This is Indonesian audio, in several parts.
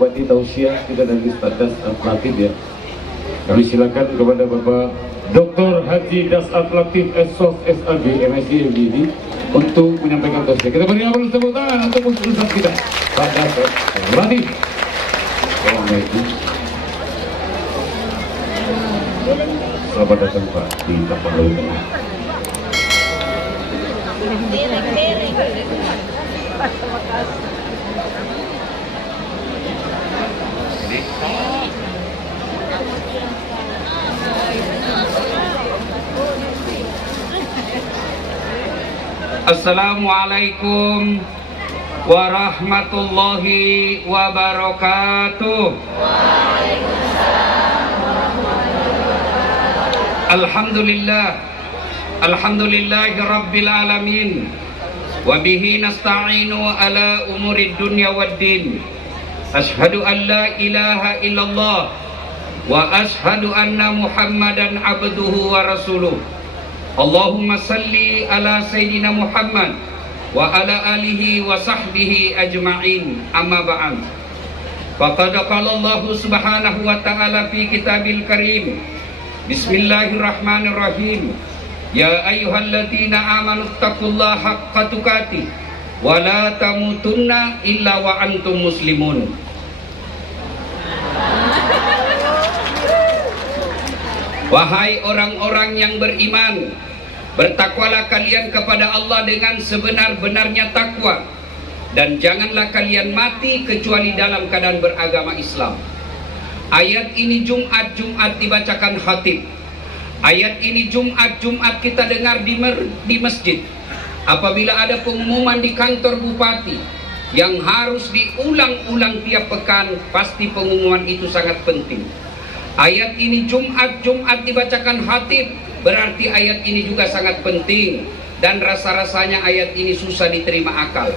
Wati tausiah kita dari Ustaz Das'at Latif ya. Kami silakan kepada Bapak Dr. Haji Das'at Latif SOS SAG MSc MDD untuk menyampaikan tausiah. Kita beri aplaus tepuk tangan untuk Ustaz kita Pak Das'at Latif. Assalamualaikum. Selamat datang Pak di Tapanuli Tengah. Assalamualaikum warahmatullahi wabarakatuh. Alhamdulillahi rabbil alamin. Wabihi nasta'inu ala umurid dunya waddin. Ashhadu an la ilaha illallah wa ashhadu anna Muhammadan abduhu wa rasuluh. Allahumma salli ala Sayyidina Muhammad wa ala alihi wa sahbihi ajma'in, amma ba'd. Faqad qala Allah subhanahu wa ta'ala fi kitabil karim, bismillahirrahmanirrahim, ya ayyuhalladzina amanu taqullaha haqqa tuqatih wa la tamutunna illa wa antum muslimun. Wahai orang-orang yang beriman, bertakwalah kalian kepada Allah dengan sebenar-benarnya takwa, dan janganlah kalian mati kecuali dalam keadaan beragama Islam. Ayat ini Jumat dibacakan khatib. Ayat ini Jumat kita dengar di masjid. Apabila ada pengumuman di kantor bupati yang harus diulang-ulang tiap pekan, pasti pengumuman itu sangat penting. Ayat ini Jumat dibacakan khatib, berarti ayat ini juga sangat penting. Dan rasa-rasanya ayat ini susah diterima akal.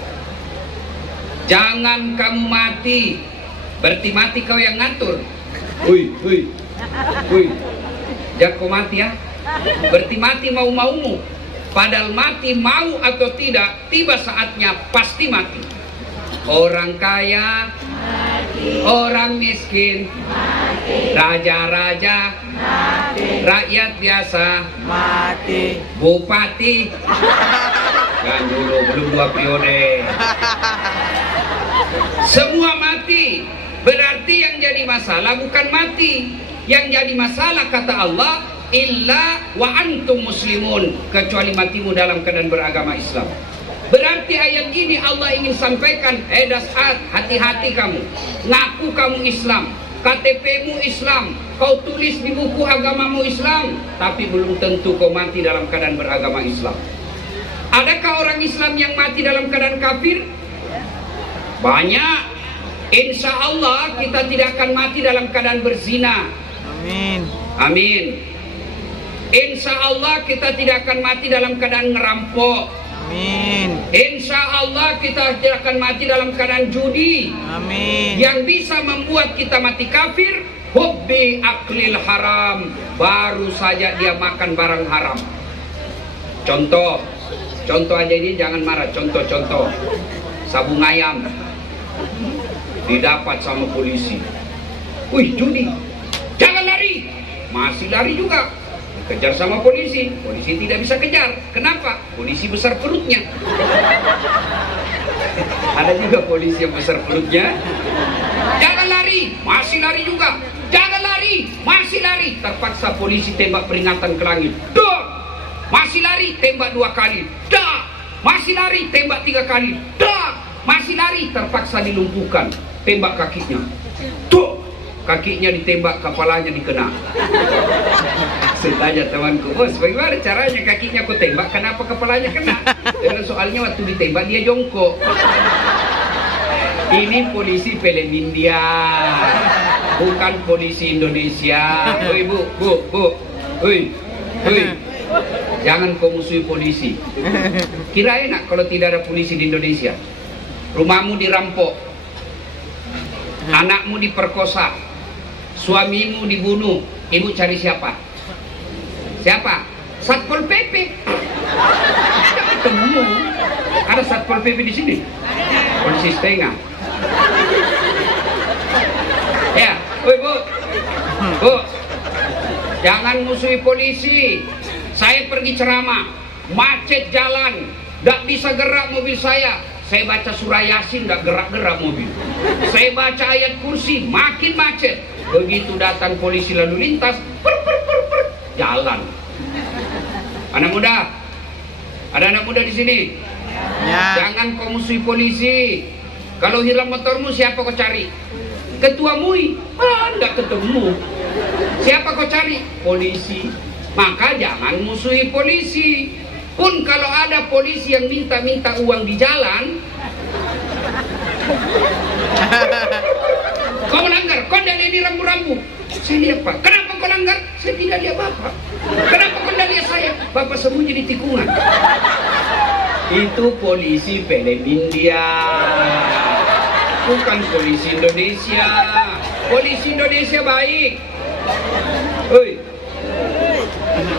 Jangan kamu mati, berarti mati kau yang ngatur. Hui, jangan kau mati ya. Berarti mati mau-maumu. Padahal mati mau atau tidak, tiba saatnya pasti mati. Orang kaya mati, orang miskin mati, raja-raja mati, rakyat biasa mati, bupati kan dulu belum 2 periode semua mati. Berarti yang jadi masalah bukan mati, yang jadi masalah kata Allah, illa wa antum muslimun, kecuali matimu dalam keadaan beragama Islam. Berarti ayat ini Allah ingin sampaikan, Das'at, hati-hati kamu. Ngaku kamu Islam, KTP-mu Islam, kau tulis di buku agamamu Islam, tapi belum tentu kau mati dalam keadaan beragama Islam. Adakah orang Islam yang mati dalam keadaan kafir? Banyak. Insya Allah kita tidak akan mati dalam keadaan berzina. Amin. Insya Allah kita tidak akan mati dalam keadaan ngerampok. Amin. Insya Allah kita tidak akan mati dalam keadaan judi. Amin. Yang bisa membuat kita mati kafir, hubbi aklil haram, baru saja dia makan barang haram. Contoh aja ini, jangan marah. Contoh sabung ayam didapat sama polisi. Wih, judi, jangan lari. Masih lari juga, kejar sama polisi tidak bisa kejar. Kenapa? Polisi besar perutnya. Ada juga polisi yang besar perutnya. Jangan lari, masih lari juga. Jangan lari, masih lari. Terpaksa polisi tembak peringatan ke langit. Dah. Masih lari, tembak 2 kali. Dah. Masih lari, tembak 3 kali. Dah. Masih lari, terpaksa dilumpuhkan. Tembak kakinya. Tuh. Kakinya ditembak, kepalanya dikena. Saya tanya temanku, bos, bagaimana caranya kakinya aku tembak, kenapa kepalanya kena? Soalnya waktu ditembak dia jongkok. Ini polisi film India, bukan polisi Indonesia. Woi bu, woi, jangan kau musuhi polisi. Kira enak kalau tidak ada polisi di Indonesia. Rumahmu dirampok, anakmu diperkosa, suamimu dibunuh, ibu cari siapa? Siapa? Satpol PP. Tidak ketemu. Ada Satpol PP di sini. Polisi setengah. Bu, jangan musuhi polisi. Saya pergi ceramah, macet jalan, tidak bisa gerak mobil saya. Saya baca surah Yasin, tidak gerak-gerak mobil. Saya baca ayat kursi, makin macet. Begitu datang polisi lalu lintas, jalan. Anak muda, ada anak muda di sini. Ya. Jangan kau musuhi polisi. Kalau hilang motormu, siapa kau cari? Ketua MUI, enggak ketemu. Siapa kau cari? Polisi. Maka jangan musuhi polisi. Pun kalau ada polisi yang minta-minta uang di jalan, kau melanggar, kau tidak lihat rambu-rambu. Saya lihat Pak. Kenapa kau langgar? Saya tidak lihat Bapak. Kenapa kau tidak lihat saya? Bapak sembunyi di tikungan. Itu polisi film India, bukan polisi Indonesia. Polisi Indonesia baik. Oi,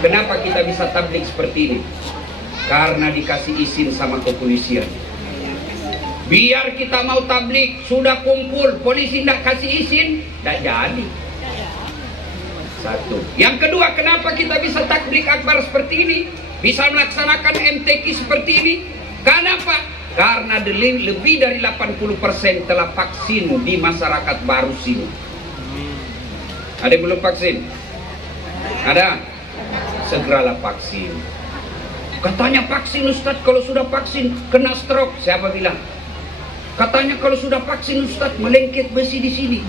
kenapa kita bisa tablik seperti ini? Karena dikasih izin sama kepolisian. Biar kita mau tablik, sudah kumpul, polisi tidak kasih izin, tidak jadi. Satu. Yang kedua, kenapa kita bisa tablik akbar seperti ini? Bisa melaksanakan MTQ seperti ini? Kenapa? Karena lebih dari 80% telah vaksin di masyarakat baru sini. Ada yang belum vaksin? Ada? Segeralah vaksin. Katanya vaksin Ustadz, kalau sudah vaksin kena stroke. Siapa bilang? Katanya kalau sudah vaksin Ustadz melengket besi di sini.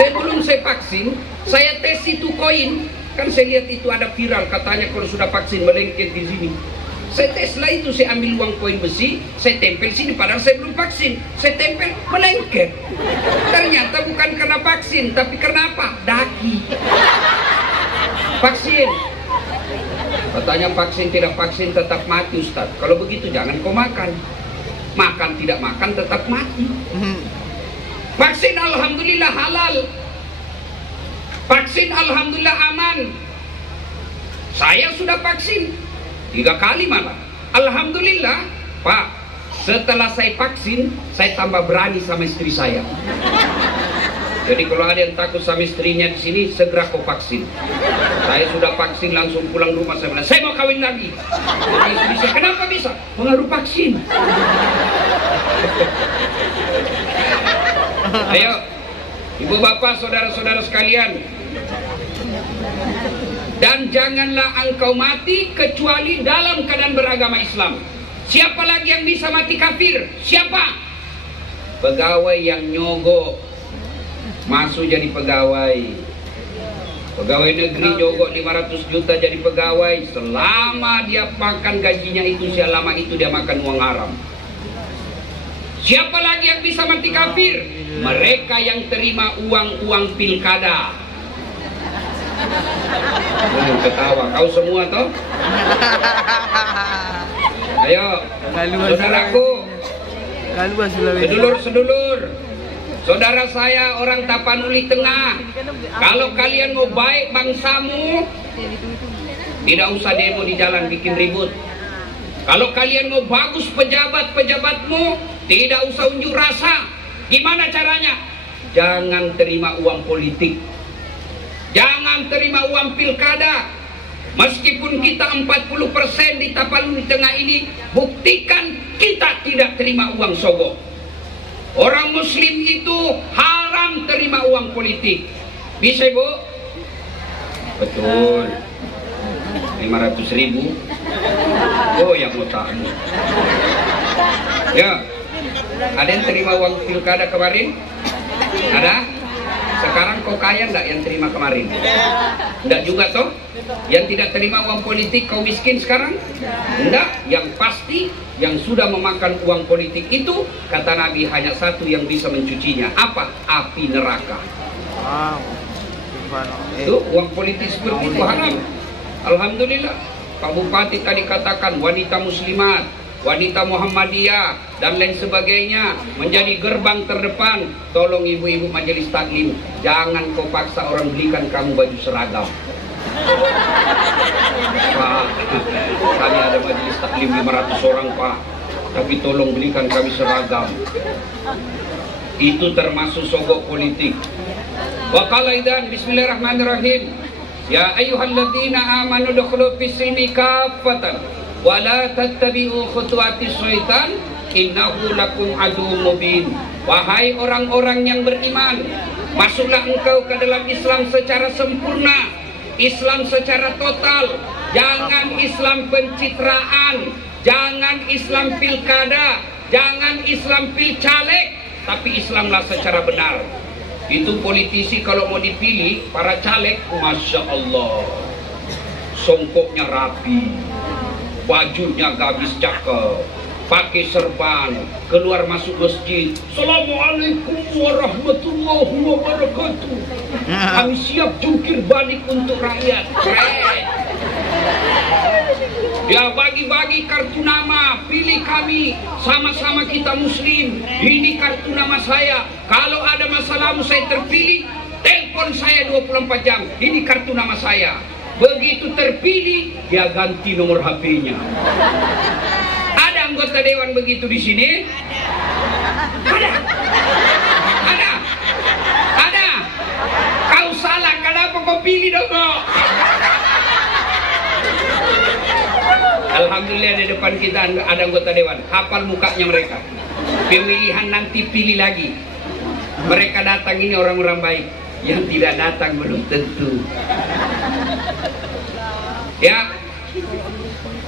Saya vaksin, saya tes itu koin. Kan saya lihat itu ada viral, katanya kalau sudah vaksin melengket di sini. Saya tes lah itu, saya ambil uang koin besi, saya tempel sini, padahal saya belum vaksin. Saya tempel, melengket. Ternyata bukan karena vaksin, tapi karena apa? Daki. Vaksin. Katanya vaksin tidak vaksin tetap mati Ustaz. Kalau begitu jangan kau makan. Makan tidak makan tetap mati. Vaksin alhamdulillah halal. Vaksin alhamdulillah aman. Saya sudah vaksin 3 kali malah. Alhamdulillah, Pak. Setelah saya vaksin, saya tambah berani sama istri saya. Jadi kalau ada yang takut sama istrinya di sini, segera kau vaksin. Saya sudah vaksin langsung pulang rumah, saya bilang, saya mau kawin lagi. Jadi istri saya, kenapa bisa? Pengaruh vaksin. Ayo, ibu bapak, saudara-saudara sekalian. Dan janganlah engkau mati kecuali dalam keadaan beragama Islam. Siapa lagi yang bisa mati kafir? Siapa? Pegawai yang nyogok masuk jadi pegawai. Pegawai negeri nyogok 500 juta jadi pegawai. Selama dia makan gajinya itu, selama itu dia makan uang haram. Siapa lagi yang bisa mati kafir? Mereka yang terima uang-uang pilkada. Ketawa kau semua toh. Ayo saudaraku, sedulur-sedulur, saudara saya orang Tapanuli Tengah, kalau kalian mau baik bangsamu, tidak usah demo di jalan bikin ribut. Kalau kalian mau bagus pejabat-pejabatmu, tidak usah unjuk rasa. Gimana caranya? Jangan terima uang politik. Jangan terima uang pilkada. Meskipun kita 40% di Tapanuli Tengah ini, buktikan kita tidak terima uang sogok. Orang muslim itu haram terima uang politik. Bisa Bu? Betul. 500.000. Oh yang otakmu. Ya. Ada yang terima uang pilkada kemarin? Ada? Sekarang kau kaya enggak yang terima kemarin? Enggak juga toh? Yang tidak terima uang politik kau miskin sekarang? Enggak. Yang pasti yang sudah memakan uang politik itu, kata Nabi, hanya satu yang bisa mencucinya. Apa? Api neraka. Itu uang politik seperti itu haram. Alhamdulillah Pak Bupati tadi katakan wanita muslimat, wanita Muhammadiyah dan lain sebagainya menjadi gerbang terdepan. Tolong ibu-ibu majelis taklim, jangan kau paksa orang belikan kamu baju seragam. Pak, kami ada majelis taklim 500 orang Pak, tapi tolong belikan kami seragam. Itu termasuk sogok politik. Wa qala idzan bismillahirrahmanirrahim. Ya ayyuhalladzina amanu dukhulu fis-silmi kaffatan wa la tattabi'u khutuwatis syaitan innahu lakum aduwwum mubin. Wahai orang-orang yang beriman, masuklah engkau ke dalam Islam secara sempurna, Islam secara total. Jangan Islam pencitraan, jangan Islam pilkada, jangan Islam pilcaleg, tapi Islamlah secara benar. Itu politisi kalau mau dipilih, para caleg, Masya Allah, songkoknya rapi, bajunya gabis cakep, pakai serban, keluar masuk masjid, Assalamualaikum warahmatullahi wabarakatuh, kami siap jungkir balik untuk rakyat. Dia bagi-bagi kartu nama, pilih kami, sama-sama kita muslim, ini kartu nama saya, kalau ada masalahmu saya terpilih, telepon saya 24 jam, ini kartu nama saya. Begitu terpilih, dia ganti nomor HP-nya. Ada anggota dewan begitu di sini? Ada? Ada? Ada? Kau salah, kenapa kau pilih dong? Alhamdulillah di depan kita ada anggota dewan, hafal mukanya mereka. Pemilihan nanti pilih lagi. Mereka datang ini orang-orang baik, yang tidak datang belum tentu. Ya.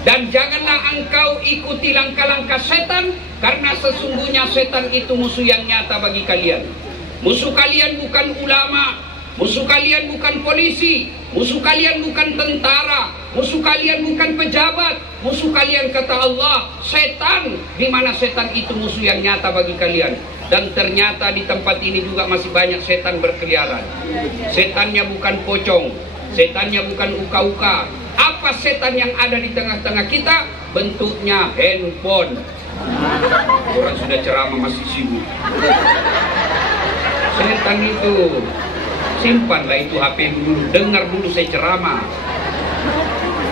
Dan janganlah engkau ikuti langkah-langkah setan, karena sesungguhnya setan itu musuh yang nyata bagi kalian. Musuh kalian bukan ulama, musuh kalian bukan polisi, musuh kalian bukan tentara, musuh kalian bukan pejabat, musuh kalian kata Allah, setan. Di mana setan itu musuh yang nyata bagi kalian. Dan ternyata di tempat ini juga masih banyak setan berkeliaran. Setannya bukan pocong, setannya bukan uka-uka. Apa setan yang ada di tengah-tengah kita? Bentuknya handphone. Orang sudah ceramah masih sibuk. Setan itu, simpanlah itu HP dulu, dengar dulu saya ceramah.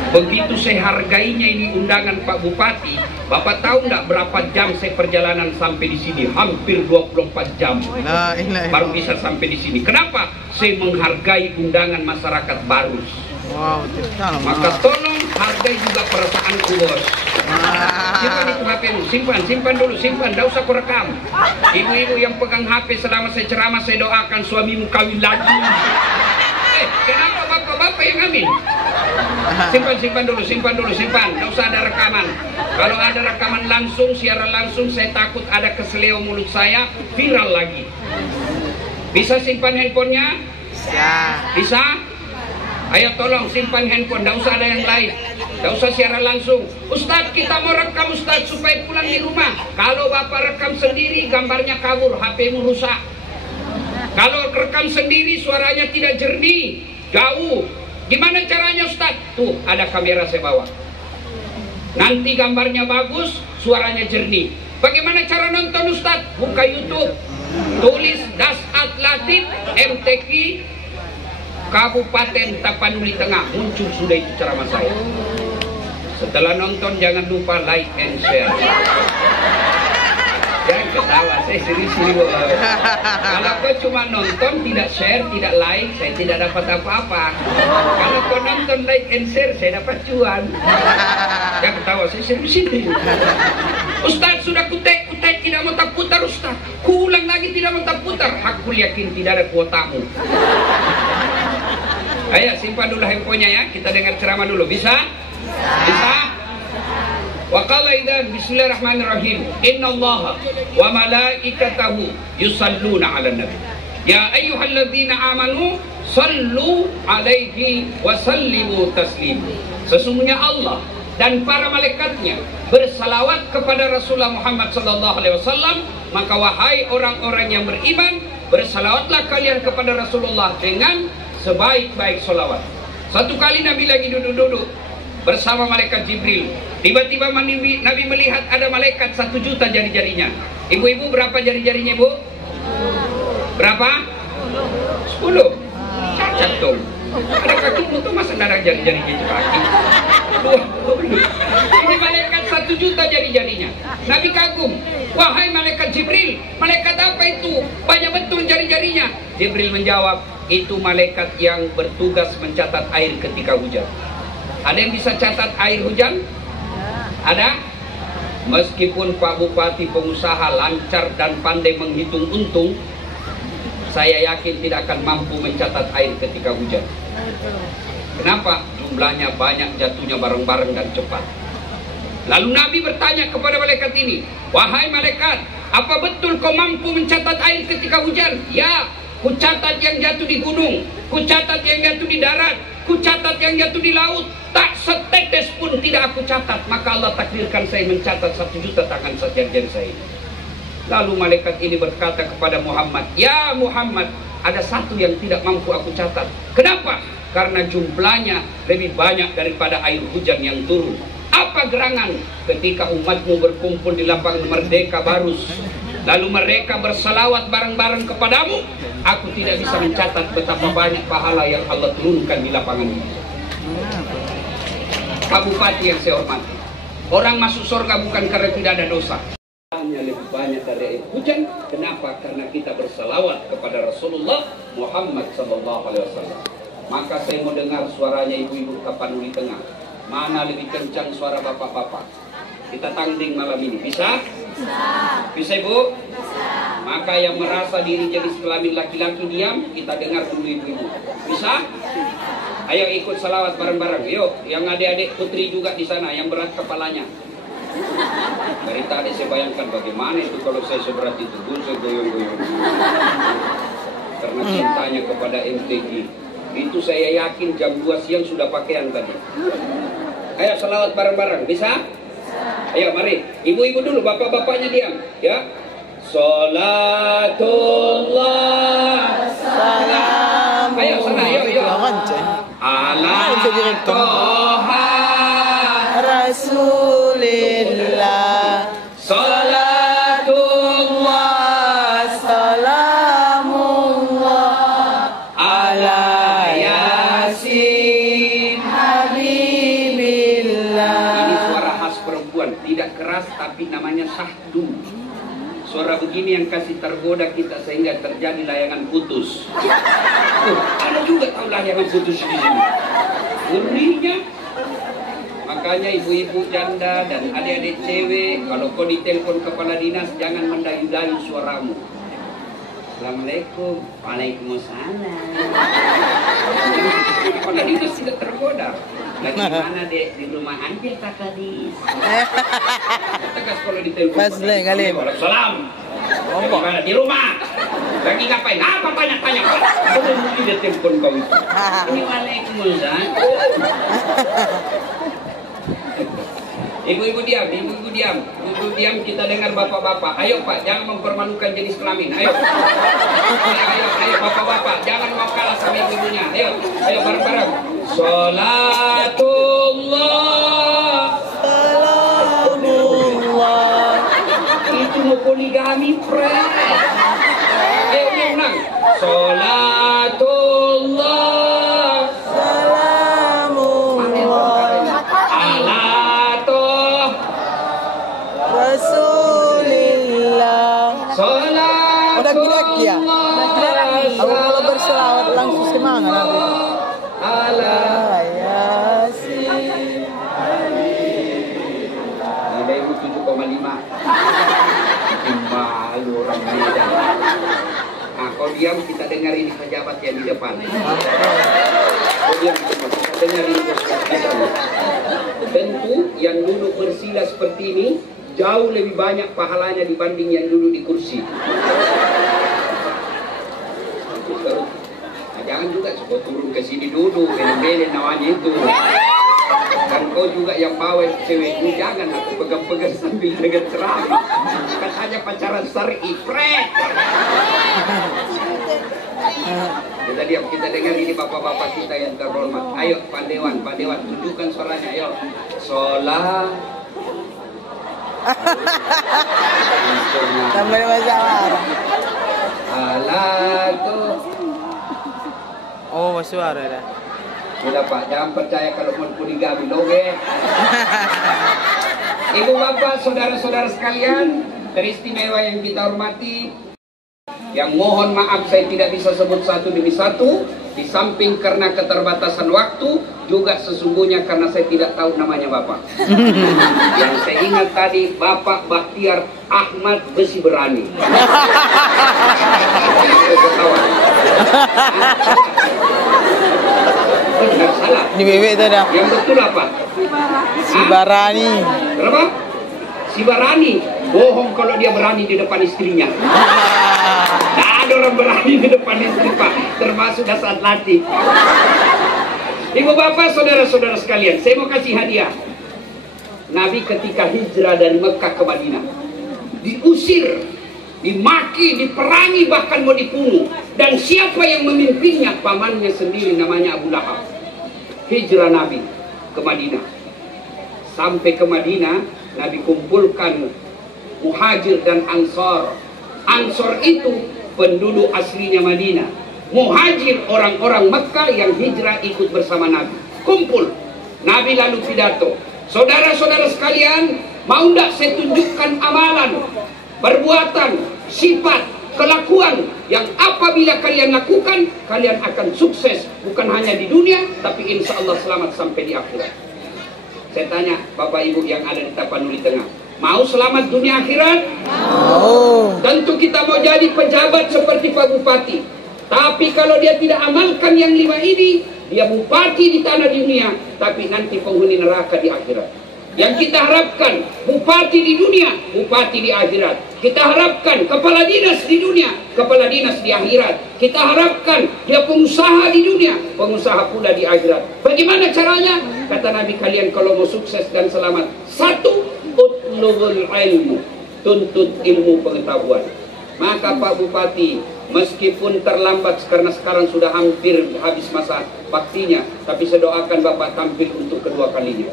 Begitu saya hargainya ini undangan Pak Bupati, Bapak tahu nggak berapa jam saya perjalanan sampai di sini? Hampir 24 jam. Baru bisa sampai di sini. Kenapa? Saya menghargai undangan masyarakat Barus. Wow, maka tolong hargai juga perasaanku, bos. Simpan itu HP-mu, simpan dulu, simpan, tidak usah kau rekam. Ibu-ibu yang pegang HP selama saya ceramah, saya doakan suamimu kawin lagi. Kenapa bapak-bapak yang amin? Simpan dulu, tidak usah ada rekaman. Kalau ada rekaman langsung, siaran langsung, saya takut ada keseleo mulut saya, viral lagi. Bisa simpan handphonenya? Ya. Bisa? Ayo tolong simpan handphone, tidak usah ada yang lain, tidak usah siaran langsung. Ustadz, kita mau rekam Ustadz supaya pulang di rumah. Kalau bapak rekam sendiri, gambarnya kabur, HP-mu rusak. Kalau rekam sendiri, suaranya tidak jernih, jauh. Gimana caranya Ustadz? Tuh, ada kamera saya bawa. Nanti gambarnya bagus, suaranya jernih. Bagaimana cara nonton Ustadz? Buka YouTube, tulis Dasat Latif MTQ Kabupaten Tapanuli Tengah, muncul sudah itu ceramah saya. Setelah nonton jangan lupa like and share. Jangan ketawa, saya serius ini. Kalau kau cuma nonton, tidak share, tidak like, saya tidak dapat apa-apa. Kalau kau nonton, like and share, saya dapat cuan. Jangan ketawa, saya serius ini. Ustadz sudah kutek tidak mau tak putar Ustadz. Kuulang lagi tidak mau tak putar. Aku yakin tidak ada kuotamu. Ayo simpan dulu handphonenya ya. Kita dengar ceramah dulu. Bisa? Bisa? Wa qala idzan bismillahirrahmanirrahim. Innallaha wa malaikatahu yusalluna 'alan nabi. Ya ayyuhalladzina amanu sallu 'alaihi wa sallimu taslima. Sesungguhnya Allah dan para malaikatnya bersalawat kepada Rasulullah Muhammad sallallahu alaihi wasallam, maka wahai orang-orang yang beriman, bersalawatlah kalian kepada Rasulullah dengan sebaik-baik salawat. Satu kali Nabi lagi duduk-duduk bersama malaikat Jibril. Tiba-tiba Nabi melihat ada malaikat 1 juta jari-jarinya. Ibu-ibu berapa jari-jarinya, Bu? Berapa? 10. Cacat dong. Ada kakimu tuh, masa darah jari-jarinya kaki? 20. Ini malaikat 1 juta jari-jarinya. Nabi kagum. Wahai malaikat Jibril, malaikat apa itu? Banyak betul jari-jarinya. Jibril menjawab, itu malaikat yang bertugas mencatat air ketika hujan. Ada yang bisa catat air hujan? Ada? Meskipun Pak Bupati pengusaha lancar dan pandai menghitung untung, saya yakin tidak akan mampu mencatat air ketika hujan. Kenapa? Jumlahnya banyak, jatuhnya bareng-bareng dan cepat. Lalu Nabi bertanya kepada malaikat ini, "Wahai malaikat, apa betul kau mampu mencatat air ketika hujan?" "Ya, ku catat yang jatuh di gunung, ku catat yang jatuh di darat, ku catat yang jatuh di laut. Tak setetes pun tidak aku catat. Maka Allah takdirkan saya mencatat 1 juta tangan sejajar saya." Lalu malaikat ini berkata kepada Muhammad, "Ya Muhammad, ada satu yang tidak mampu aku catat." "Kenapa?" "Karena jumlahnya lebih banyak daripada air hujan yang turun." "Apa gerangan?" "Ketika umatmu berkumpul di lapangan Merdeka Barus, lalu mereka bersalawat bareng-bareng kepadamu, aku tidak bisa mencatat betapa banyak pahala yang Allah turunkan di lapangan ini." Pak Bupati yang saya hormati, orang masuk surga bukan karena tidak ada dosa. Hanya lebih banyak dari air hujan. Kenapa? Karena kita bersalawat kepada Rasulullah Muhammad SAW. Maka saya mau dengar suaranya ibu-ibu Tapanuli Tengah. Mana lebih kencang suara bapak-bapak? Kita tanding malam ini. Bisa? Bisa ibu? Maka yang merasa diri jenis kelamin laki-laki diam, kita dengar dulu ibu-ibu. Bisa? Ayo ikut salawat bareng-bareng. Yuk, yang adik-adik putri juga di sana, yang berat kepalanya. Dari tadi saya bayangkan bagaimana itu kalau saya seberat itu, saya goyong-goyong. Karena cintanya kepada MTQ. Itu saya yakin jam 2 siang sudah pakaian tadi. Ayo salawat bareng-bareng, bisa? Ayo mari, ibu-ibu dulu, bapak-bapaknya diam, ya. Salatullah salam. Ayo sana, ayo. Ala Toha Rasulillah salatullah salamullah ala Yasin Habibillah. Ini suara khas perempuan, tidak keras tapi namanya syahdu. Suara begini yang kasih tergoda kita sehingga terjadi layangan putus. Ada juga tahu layangan putus di sini. Murninya. Makanya ibu-ibu janda dan adik-adik cewek, kalau kau ditelepon kepala dinas, jangan mendayu-dayu suaramu. Assalamualaikum. Waalaikumsalam. Kepala dinas tidak tergoda. Lagi mana dek? Di rumah aja tak kadis. Tegas kalau ditelepon. Pas leh kali. Waalaikumsalam. Bagaimana di rumah? Lagi ngapain? Apa tanya-tanya? Belum mungkin dia telepon kau itu. Ini waalaikumsalam. Ibu-ibu diam, ibu-ibu diam. Ibu diam, kita dengar bapak-bapak. Ayo Pak, jangan mempermalukan jenis kelamin. Ayo. Ayo bapak-bapak, jangan mau kalah sama ibu-ibunya. Ayo bareng-bareng. Salatullah salamullah. Itu mau poligami, friend. Ayo ulang. Salatullah salamullah ala toh Rasulillah. Salatullah kalau berselawat langsung semangat nanti. Ala Yasin. Ada ibu 7,5. Malu orang Medan. Nah, kau diam, kita dengar ini pejabat yang di depan. Kau diam, kita dengar ini pejabat. Tentu yang duduk bersila seperti ini jauh lebih banyak pahalanya dibanding yang duduk di kursi. Nah, jangan juga coba turun ke sini duduk, belen-belen namanya itu. Dan kau juga yang bawa cewekmu, jangan aku pegang-pegang sambil dengan ceramah. Katanya pacaran syar'i, pret. Kita diam, kita dengar ini bapak-bapak kita yang terhormat. Ayo Pak Dewan, tunjukkan suaranya, ayo. Sholat. Tambah masalah. Alatu. Oh, suara dah. Sudah Pak, jangan percaya kalau mau poligami, loge. Ibu bapak, saudara-saudara sekalian, teristimewa yang kita hormati, Yang mohon maaf saya tidak bisa sebut satu demi satu, di samping karena keterbatasan waktu, juga sesungguhnya karena saya tidak tahu namanya Bapak. Yang saya ingat tadi Bapak Bakhtiar Ahmad Besi Berani. Benar salah. Ini bebek itu dah. Yang betul apa? Si Barani. Berapa? Si Barani. Bohong kalau dia berani di depan istrinya. Tak ada orang berani di depan istri, Pak. Termasuk saat latih. Ibu bapak, saudara-saudara sekalian, saya mau kasih hadiah. Nabi ketika hijrah dari Mekah ke Madinah, diusir, dimaki, diperangi, bahkan mau dibunuh. Dan siapa yang memimpinnya? Pamannya sendiri, namanya Abu Lahab. Hijrah Nabi ke Madinah. Sampai ke Madinah, Nabi kumpulkan Muhajir dan Ansor. Ansor itu penduduk aslinya Madinah. Muhajir orang-orang Mekah yang hijrah ikut bersama Nabi. Kumpul. Nabi lalu pidato. Saudara-saudara sekalian, mau tidak saya tunjukkan amalan, perbuatan, sifat, kelakuan yang apabila kalian lakukan, kalian akan sukses. Bukan hanya di dunia, tapi insya Allah selamat sampai di akhirat. Saya tanya Bapak Ibu yang ada di Tapanuli Tengah, mau selamat dunia akhirat? Mau. Tentu kita mau jadi pejabat seperti Pak Bupati. Tapi kalau dia tidak amalkan yang 5 ini, dia bupati di tanah dunia, tapi nanti penghuni neraka di akhirat. Yang kita harapkan, bupati di dunia, bupati di akhirat. Kita harapkan kepala dinas di dunia, kepala dinas di akhirat. Kita harapkan dia pengusaha di dunia, pengusaha pula di akhirat. Bagaimana caranya? Kata Nabi, kalian kalau mau sukses dan selamat, satu, utlubul ilmu, tuntut ilmu pengetahuan. Maka Pak Bupati, meskipun terlambat karena sekarang sudah hampir habis masa baktinya, tapi saya doakan Bapak tampil untuk kedua kalinya.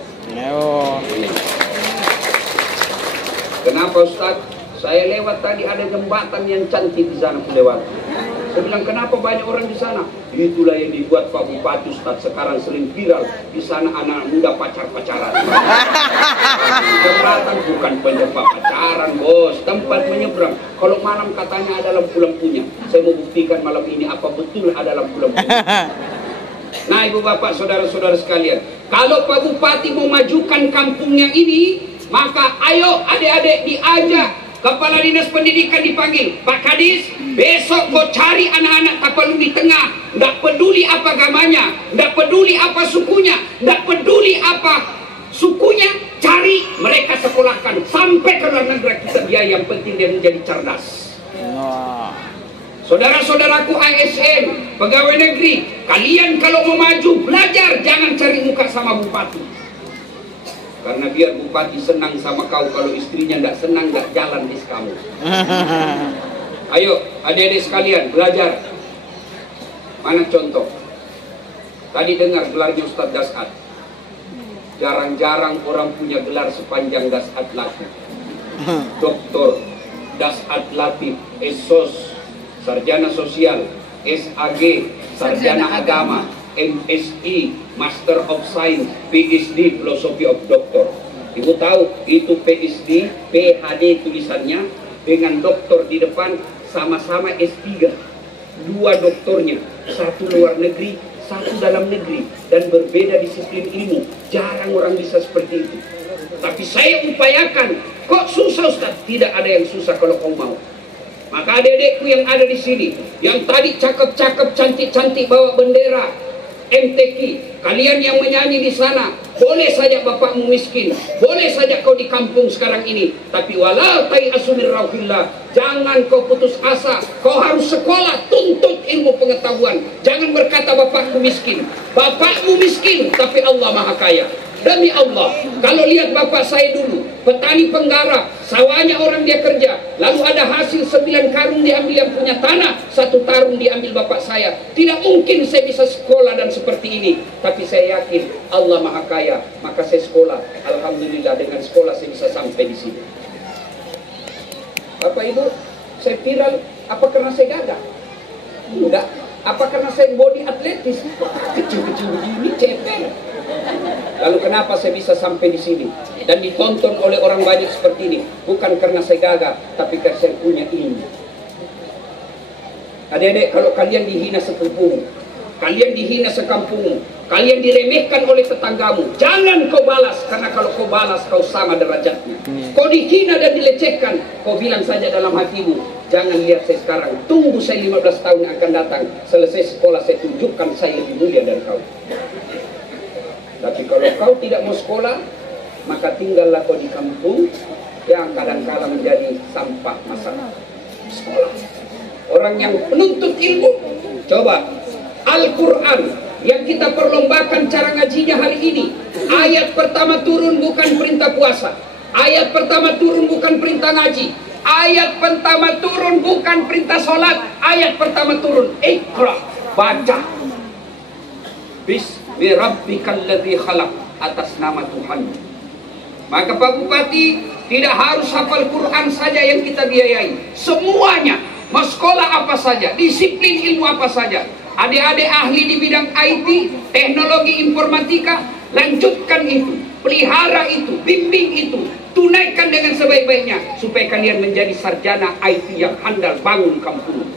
Kenapa Ustaz? Saya lewat tadi ada jembatan yang cantik di sana lewat. Saya bilang, kenapa banyak orang di sana? Itulah yang dibuat Pak Bupati Ustaz, sekarang sering viral. Di sana anak muda pacar-pacaran. Jembatan bukan penyebab pacaran, bos. Tempat menyeberang. Kalau malam katanya ada lampu-lampunya. Saya mau buktikan malam ini apa betul ada lampu-lampunya. Nah, ibu bapak, saudara-saudara sekalian, kalau Pak Bupati mau majukan kampungnya ini, maka ayo adik-adik diajak. Kepala Dinas Pendidikan dipanggil, Pak Kadis, besok kau cari anak-anak Tapanuli Tengah, tidak peduli apa agamanya, tidak peduli apa sukunya, tidak peduli apa sukunya, cari mereka sekolahkan sampai ke luar negeri, kita biaya, yang penting dia menjadi cerdas. Saudara-saudaraku ASN, pegawai negeri, kalian kalau mau maju belajar, jangan cari muka sama bupati. Karena biar bupati senang sama kau, kalau istrinya tidak senang, tidak jalan di kamu. Ayo adik-adik sekalian belajar. Mana contoh? Tadi dengar gelarnya Ustaz Dasat. Jarang-jarang orang punya gelar sepanjang Dasat Latif. Doktor Dasat Latif, SOS, Sarjana Sosial, SAG, Sarjana Agama, MSI, Master of Science, PhD, Philosophy of Doctor. Ibu tahu itu PhD, PhD tulisannya, dengan doktor di depan, sama-sama S3. Dua doktornya, satu luar negeri, satu dalam negeri, dan berbeda disiplin ilmu. Jarang orang bisa seperti itu. Tapi saya upayakan. Kok susah Ustaz? Tidak ada yang susah kalau kau mau. Maka adik-adikku yang ada di sini, yang tadi cakep-cakep, cantik-cantik bawa bendera MTQ, kalian yang menyanyi di sana, boleh saja bapakmu miskin, boleh saja kau di kampung sekarang ini, tapi wala tai'asu min rauhillah, jangan kau putus asa, kau harus sekolah, tuntut ilmu pengetahuan. Jangan berkata bapakku miskin. Bapakmu miskin, tapi Allah Maha Kaya. Demi Allah, kalau lihat bapak saya dulu, petani penggarap, sawahnya orang dia kerja, lalu ada hasil 9 karung diambil yang punya tanah, 1 tarung diambil bapak saya. Tidak mungkin saya bisa sekolah dan seperti ini, tapi saya yakin Allah Maha Kaya, maka saya sekolah. Alhamdulillah, dengan sekolah saya bisa sampai di sini. Bapak Ibu, saya viral apa karena saya gagah? Enggak. Apa karena saya body atletis? Kecil-kecil begini, ceper. Lalu kenapa saya bisa sampai di sini dan ditonton oleh orang banyak seperti ini? Bukan karena saya gagah, tapi karena saya punya ilmu. Adik-adik, kalau kalian dihina sekampung, kalian dihina sekampung, kalian diremehkan oleh tetanggamu, jangan kau balas, karena kalau kau balas kau sama derajatnya. Kau dihina dan dilecehkan, kau bilang saja dalam hatimu, jangan lihat saya sekarang, tunggu saya 15 tahun yang akan datang, selesai sekolah saya tunjukkan saya lebih mulia dari kau. Tapi kalau kau tidak mau sekolah, maka tinggallah kau di kampung yang kadang-kadang menjadi sampah masalah sekolah. Orang yang menuntut ilmu, coba Al-Quran yang kita perlombakan cara ngajinya hari ini, ayat pertama turun bukan perintah puasa, ayat pertama turun bukan perintah ngaji, ayat pertama turun bukan perintah sholat, ayat pertama turun Iqra, baca. Bismi rabbikal ladzi khalaq, atas nama Tuhan. Maka Pak Bupati tidak harus hafal Quran saja yang kita biayai, semuanya, mau sekolah apa saja, disiplin ilmu apa saja. Adik-adik ahli di bidang IT, teknologi informatika, lanjutkan itu, pelihara itu, bimbing itu, tunaikan dengan sebaik-baiknya supaya kalian menjadi sarjana IT yang handal bangun kampung.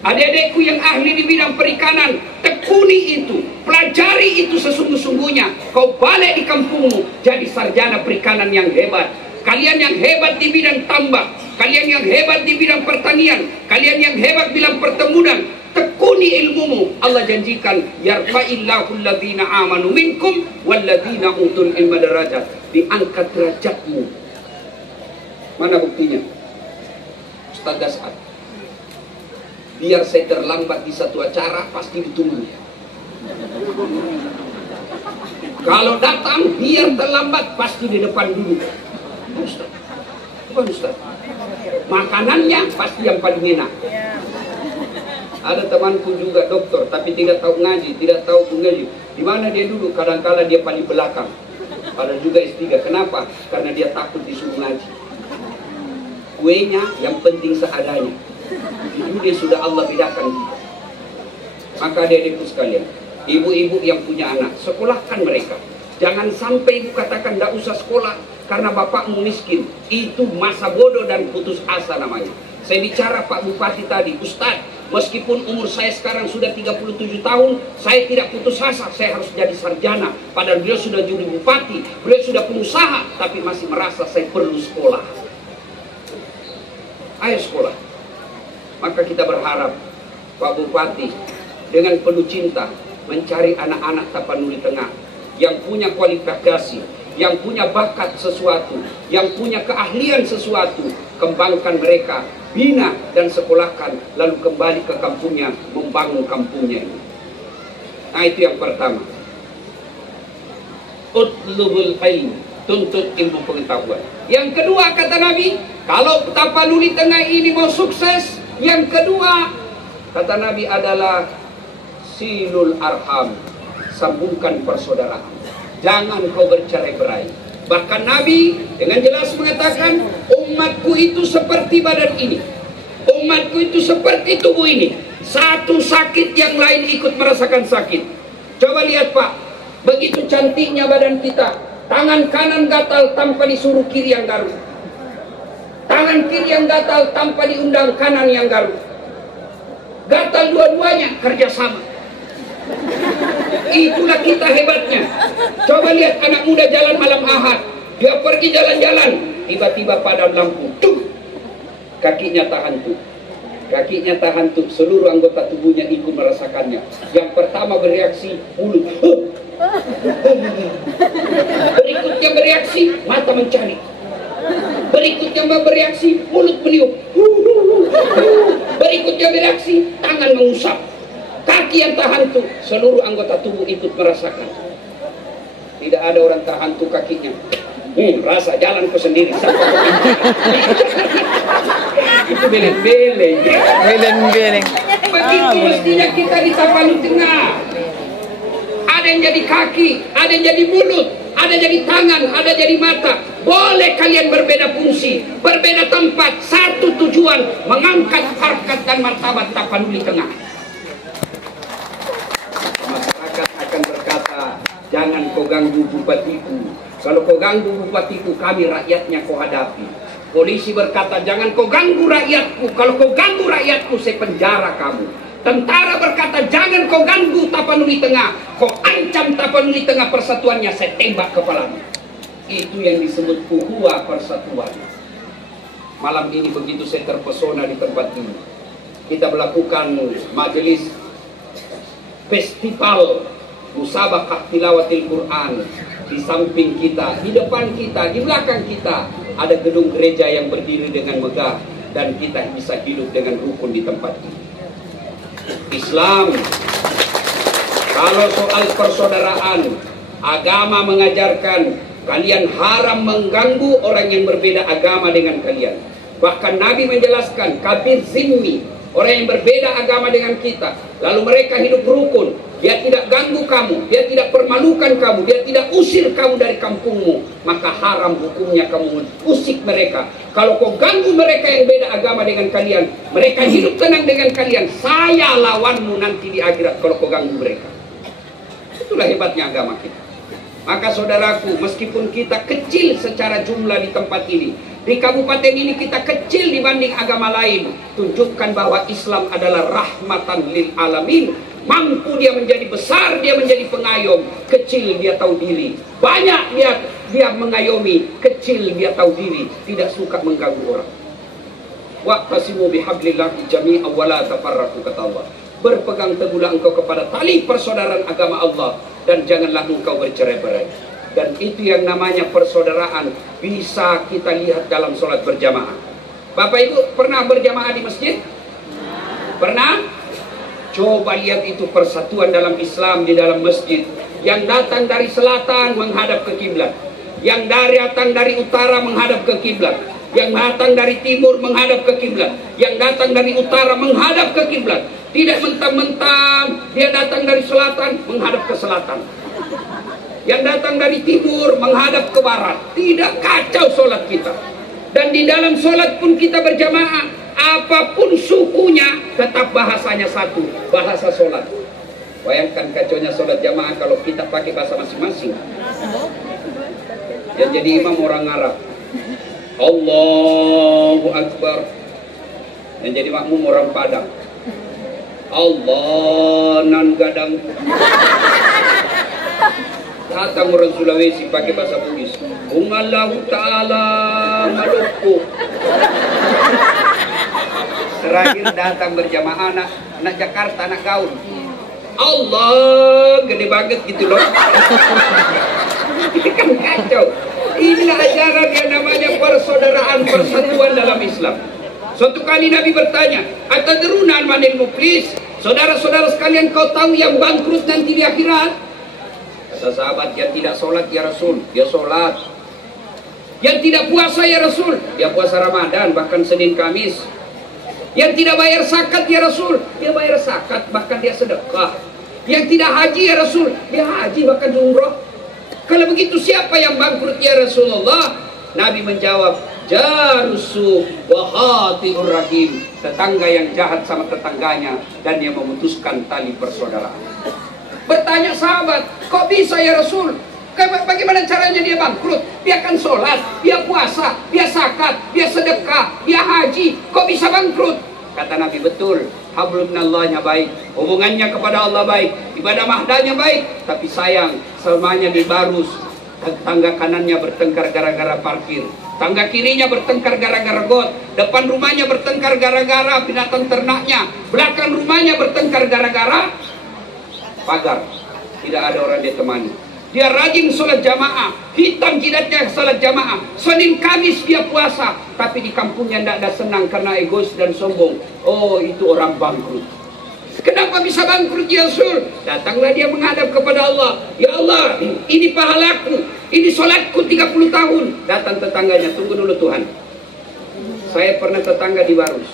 Adik-adikku yang ahli di bidang perikanan, tekuni itu, pelajari itu sesungguh-sungguhnya. Kau balik di kampungmu jadi sarjana perikanan yang hebat. Kalian yang hebat di bidang tambak, kalian yang hebat di bidang pertanian, kalian yang hebat di bidang pertemuan, tekuni ilmumu. Allah janjikan, yarfa'illahu alladhina amanu minkum walladhina utul ilma darajat. Diangkat derajatmu. Mana buktinya? Ustaz Dasat, biar saya terlambat di satu acara, pasti ditunggu. Kalau datang, biar terlambat, pasti di depan dulu. Ustaz, bukan Ustaz, makanannya pasti yang paling enak. Ada temanku juga dokter, tapi tidak tahu ngaji, tidak tahu mengaji. Di mana dia duduk? Kadang-kala dia paling belakang. Padahal juga S3. Kenapa? Karena dia takut disuruh ngaji. Kuenya yang penting seadanya. Itu dia sudah Allah bedakan. Maka adik-adikku sekalian, ibu-ibu yang punya anak, sekolahkan mereka. Jangan sampai ibu katakan tidak usah sekolah karena bapakmu miskin. Itu masa bodoh dan putus asa namanya. Saya bicara Pak Bupati tadi, Ustadz, meskipun umur saya sekarang sudah 37 tahun, saya tidak putus asa, saya harus jadi sarjana. Padahal beliau sudah jadi bupati, beliau sudah pengusaha, tapi masih merasa saya perlu sekolah. Ayo sekolah. Maka kita berharap Pak Bupati dengan penuh cinta mencari anak-anak Tapanuli Tengah yang punya kualifikasi, yang punya bakat sesuatu, yang punya keahlian sesuatu, kembangkan mereka, bina dan sekolahkan, lalu kembali ke kampungnya, membangun kampungnya ini. Nah, itu yang pertama. Utlubul ilm, tuntut ilmu pengetahuan. Yang kedua kata Nabi, kalau Tapanuli Tengah ini mau sukses, yang kedua kata Nabi adalah silul arham, sambungkan persaudaraan. Jangan kau bercerai-berai. Bahkan Nabi dengan jelas mengatakan, umatku itu seperti badan ini, umatku itu seperti tubuh ini. Satu sakit, yang lain ikut merasakan sakit. Coba lihat Pak, begitu cantiknya badan kita, tangan kanan gatal tanpa disuruh kiri yang garuk, tangan kiri yang gatal tanpa diundang kanan yang garuk. Gatal dua-duanya kerjasama. Itulah kita hebatnya. Coba lihat anak muda jalan malam Ahad, dia pergi jalan-jalan, tiba-tiba padam lampu, tuh, kakinya tahan tuh, kakinya tahan tuh, seluruh anggota tubuhnya ikut merasakannya. Yang pertama bereaksi mulut, berikutnya bereaksi mata mencari, berikutnya bereaksi mulut meniup, berikutnya bereaksi tangan mengusap. Kaki yang tahan tuh, seluruh anggota tubuh ikut merasakan. Tidak ada orang tahan tuh kakinya. Rasa jalan ku sendiri. Itu beleng-beleng. Beleng-beleng. Begitu mestinya kita di Tapanuli Tengah. Ada yang jadi kaki, ada yang jadi mulut, ada jadi tangan, ada jadi mata. Boleh kalian berbeda fungsi, berbeda tempat, satu tujuan, mengangkat harkat dan martabat Tapanuli Tengah. Akan berkata, jangan kau ganggu bupatiku. Kalau kau ganggu bupatiku, kami rakyatnya kau hadapi. Polisi berkata, jangan kau ganggu rakyatku. Kalau kau ganggu rakyatku, saya penjara kamu. Tentara berkata, jangan kau ganggu Tapanuli Tengah. Kau ancam Tapanuli Tengah persatuannya, saya tembak kepalamu. Itu yang disebut uhuwah persatuan. Malam ini begitu saya terpesona di tempat ini. Kita melakukan majelis festival musabaqah tilawatil Quran. Di samping kita, di depan kita, di belakang kita ada gedung gereja yang berdiri dengan megah, dan kita bisa hidup dengan rukun di tempat ini. Islam, kalau soal persaudaraan, agama mengajarkan kalian haram mengganggu orang yang berbeda agama dengan kalian. Bahkan Nabi menjelaskan kafir zimmi, orang yang berbeda agama dengan kita, lalu mereka hidup rukun, dia tidak ganggu kamu, dia tidak permalukan kamu, dia tidak usir kamu dari kampungmu, maka haram hukumnya kamu usik mereka. Kalau kau ganggu mereka yang beda agama dengan kalian, mereka hidup tenang dengan kalian, saya lawanmu nanti di akhirat kalau kau ganggu mereka. Itulah hebatnya agama kita. Maka saudaraku, meskipun kita kecil secara jumlah di tempat ini, di kabupaten ini kita kecil dibanding agama lain, tunjukkan bahwa Islam adalah rahmatan lil alamin. Mampu dia menjadi besar, dia menjadi pengayom. Kecil dia tahu diri, banyak dia mengayomi. Kecil dia tahu diri, tidak suka mengganggu orang. Waqtasimu bihablillahi jami'an wa la tafarraqu, kata Allah. Berpegang teguhlah engkau kepada tali persaudaraan agama Allah, dan janganlah engkau bercerai-berai. Dan itu yang namanya persaudaraan bisa kita lihat dalam sholat berjamaah. Bapak Ibu pernah berjamaah di masjid? Pernah? Coba lihat itu persatuan dalam Islam di dalam masjid. Yang datang dari selatan menghadap ke kiblat, yang datang dari utara menghadap ke kiblat, yang datang dari timur menghadap ke kiblat, yang datang dari utara menghadap ke kiblat. Tidak mentang-mentang dia datang dari selatan menghadap ke selatan, yang datang dari timur menghadap ke barat. Tidak, kacau sholat kita. Dan di dalam sholat pun kita berjamaah, apapun sukunya tetap bahasanya satu, bahasa sholat. Bayangkan kacaunya sholat jamaah kalau kita pakai bahasa masing-masing. Yang jadi imam orang Arab, Allahu Akbar. Yang jadi makmum orang Padang, Allah nan gadang. Datang orang Sulawesi pakai bahasa Bugis, Allahu Ta'ala Maluku. Terakhir datang berjamaah anak Jakarta, anak gaul, Allah gede banget gitu loh. Ini kan kacau. Inilah ajaran yang namanya persaudaraan, persatuan dalam Islam. Suatu kali Nabi bertanya, atadruna manil muflis? Saudara-saudara sekalian, kau tahu yang bangkrut nanti di akhirat? Kata sahabat, yang tidak sholat ya Rasul, dia sholat. Yang tidak puasa ya Rasul, dia puasa Ramadan, bahkan Senin Kamis. Yang tidak bayar zakat ya Rasul, dia bayar zakat, bahkan dia sedekah. Yang tidak haji ya Rasul, dia haji bahkan umroh. Kalau begitu siapa yang bangkrut ya Rasulullah? Nabi menjawab, jarusu wahatiur rahim, tetangga yang jahat sama tetangganya dan yang memutuskan tali persaudaraan. Bertanya sahabat, kok bisa ya Rasul? Bagaimana caranya dia bangkrut? Dia kan sholat, dia puasa, dia zakat, dia sedekah, dia haji, kok bisa bangkrut? Kata Nabi, betul, hablum minallahnya baik, hubungannya kepada Allah baik, ibadah mahdanya baik, tapi sayang, semuanya dibarus. Tangga kanannya bertengkar gara-gara parkir, tangga kirinya bertengkar gara-gara got, depan rumahnya bertengkar gara-gara binatang ternaknya, belakang rumahnya bertengkar gara-gara pagar. Tidak ada orang dia temani. Dia rajin sholat jamaah, hitam jidatnya sholat jamaah, Senin Kamis dia puasa, tapi di kampungnya tidak ada senang karena egois dan sombong. Oh, itu orang bangkrut. Kenapa bisa bangkrut ya Rasul? Datanglah dia menghadap kepada Allah, ya Allah, ini pahalaku, ini sholatku 30 tahun. Datang tetangganya, tunggu dulu Tuhan, saya pernah tetangga di Barus,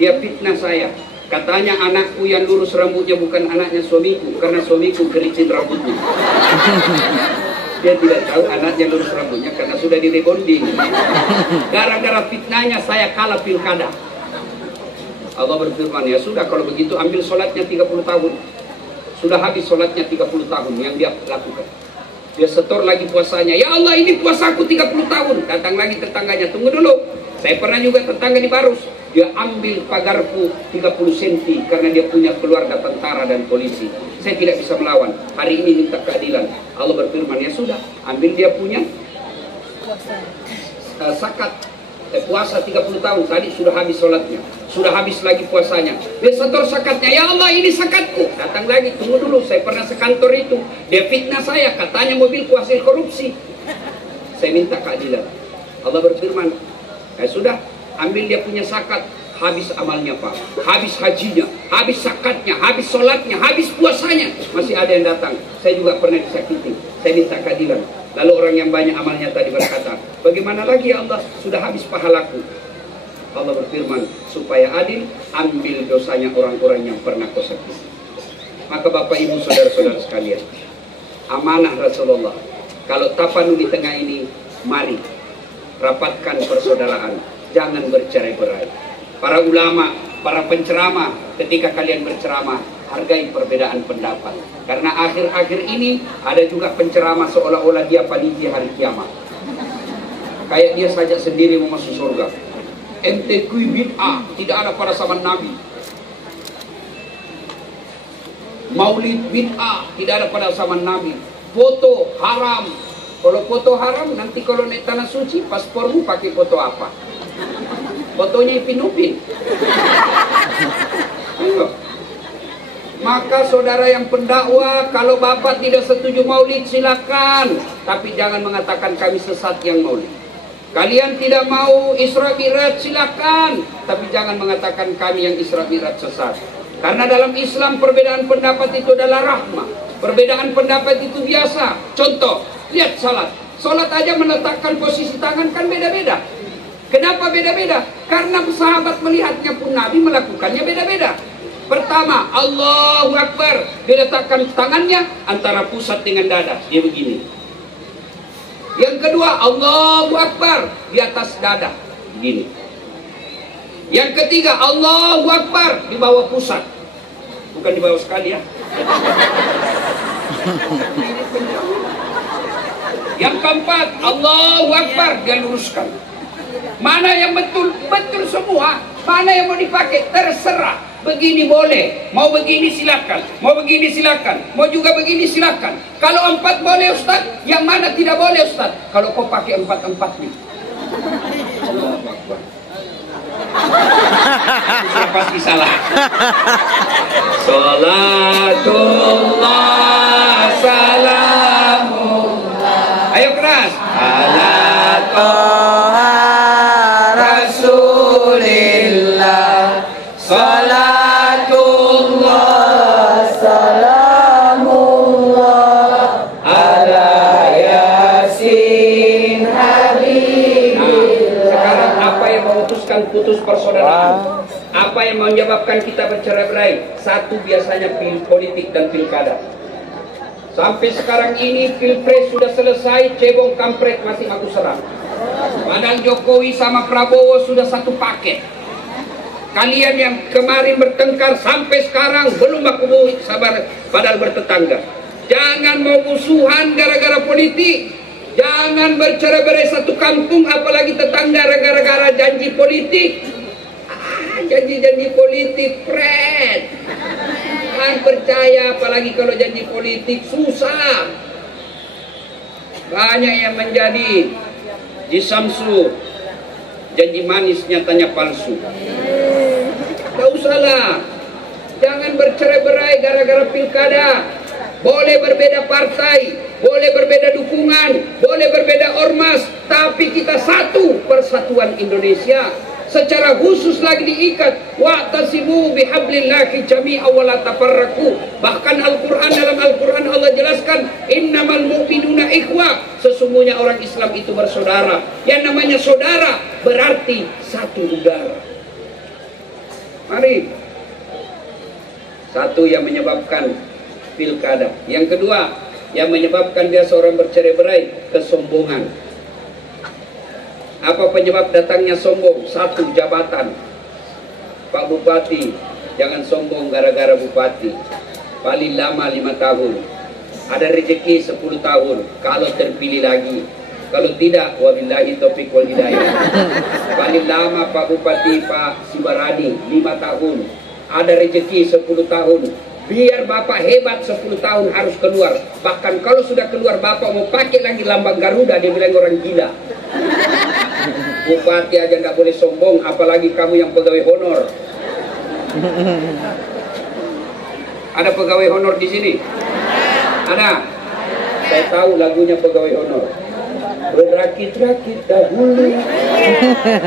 dia fitnah saya. Katanya anakku yang lurus rambutnya bukan anaknya suamiku, karena suamiku kericin rambutnya. Dia tidak tahu anaknya lurus rambutnya karena sudah di rebonding. Gara-gara fitnahnya saya kalah pilkada. Allah berfirman, ya sudah kalau begitu ambil sholatnya 30 tahun. Sudah habis sholatnya 30 tahun yang dia lakukan. Dia setor lagi puasanya. Ya Allah, ini puasaku 30 tahun. Datang lagi tetangganya, tunggu dulu. Saya pernah juga tetangga di Barus. Dia ambil pagarku 30 cm karena dia punya keluarga tentara dan polisi. Saya tidak bisa melawan. Hari ini minta keadilan. Allah berfirman, ya sudah, ambil dia punya zakat. Puasa 30 tahun. Tadi sudah habis sholatnya. Sudah habis lagi puasanya. Dia setor zakatnya. Ya Allah, ini zakatku. Datang lagi, tunggu dulu. Saya pernah sekantor itu. Dia fitnah saya. Katanya mobilku hasil korupsi. Saya minta keadilan. Allah berfirman, ya sudah, ambil dia punya zakat. Habis amalnya Pak. Habis hajinya. Habis zakatnya. Habis sholatnya. Habis puasanya. Masih ada yang datang. Saya juga pernah disakiti. Saya minta keadilan. Lalu orang yang banyak amalnya tadi berkata, bagaimana lagi ya Allah, sudah habis pahalaku. Allah berfirman, supaya adil, ambil dosanya orang-orang yang pernah kau sakiti. Maka Bapak Ibu saudara-saudara sekalian, amanah Rasulullah. Kalau tapanuli di tengah ini, mari rapatkan persaudaraan, jangan bercerai-berai. Para ulama, para penceramah, ketika kalian berceramah, hargai perbedaan pendapat. Karena akhir-akhir ini ada juga penceramah seolah-olah dia panitia hari kiamat. Kayak dia saja sendiri mau masuk surga. Ente kui bid'ah, tidak ada pada zaman Nabi. Maulid bid'ah, tidak ada pada zaman Nabi. Foto haram. Kalau foto haram, nanti kalau naik tanah suci, paspormu pakai foto apa? Fotonya Ipin Upin. Ayo. Maka saudara yang pendakwah, kalau bapak tidak setuju maulid silakan, tapi jangan mengatakan kami sesat yang maulid. Kalian tidak mau Isra Mi'raj silakan, tapi jangan mengatakan kami yang Isra Mi'raj sesat. Karena dalam Islam perbedaan pendapat itu adalah rahmah. Perbedaan pendapat itu biasa. Contoh, lihat salat. Salat aja meletakkan posisi tangan kan beda-beda. Kenapa beda-beda? Karena sahabat melihatnya pun Nabi melakukannya beda-beda. Pertama, Allahu Akbar. Dia letakkan tangannya antara pusat dengan dada. Dia begini. Yang kedua, Allahu Akbar. Di atas dada. Begini. Yang ketiga, Allahu Akbar. Di bawah pusat. Bukan di bawah sekali ya. Yang keempat, Allahu Akbar. Dia luruskan. Mana yang betul? Betul semua. Mana yang mau dipakai? Terserah. Begini boleh, mau begini silakan, mau begini silakan, mau juga begini silakan. Kalau 4 boleh Ustaz, yang mana tidak boleh Ustaz? Kalau kau pakai 4-4 nih. Allahu Akbar. Sudah pasti salah. Salatullah salamullah. Ayo keras. Ala Toha Rasulillah. Salatullah salamullah ala Yasin Habibillah. Sekarang apa yang memutuskan putus persaudaraan? Apa yang menyebabkan kita bercerai-berai? Satu biasanya politik dan pilkada. Sampai sekarang ini pilpres sudah selesai, cebong kampret masih aku serang. Padahal Jokowi sama Prabowo sudah satu paket. Kalian yang kemarin bertengkar sampai sekarang belum aku sabar, padahal bertetangga. Jangan mau musuhan gara-gara politik. Jangan bercerai-berai satu kampung, apalagi tetangga gara-gara janji politik. Janji-janji politik, friend. Jangan percaya, apalagi kalau janji politik susah. Banyak yang menjadi di Samsu. Janji manis nyatanya palsu. Gak usahlah. Jangan bercerai-berai gara-gara pilkada. Boleh berbeda partai, boleh berbeda dukungan, boleh berbeda ormas, tapi kita satu, persatuan Indonesia. Secara khusus lagi diikat, wa'tasimu bihablillahi jami'a wa la tafarraqu. Bahkan Al-Qur'an, dalam Al-Qur'an Allah jelaskan, innamal mu'minuna ikhwah. Sesungguhnya orang Islam itu bersaudara. Yang namanya saudara berarti satu udara. Mari. Satu yang menyebabkan pilkada. Yang kedua, yang menyebabkan dia seorang bercerai-berai, kesombongan. Apa penyebab datangnya sombong? Satu, jabatan. Pak Bupati, jangan sombong gara-gara bupati. Paling lama 5 tahun. ada rezeki 10 tahun kalau terpilih lagi. Kalau tidak, wabillahi taufiq wal hidayah. Paling lama Pak Bupati Pak Sibarani 5 tahun. Ada rezeki 10 tahun. Biar Bapak hebat 10 tahun harus keluar. Bahkan kalau sudah keluar Bapak mau pakai lagi lambang Garuda, dia bilang orang gila. Bupati aja nggak boleh sombong, apalagi kamu yang pegawai honor. Ada pegawai honor di sini? Ada? Saya tahu lagunya pegawai honor. Berakit-rakit dahulu,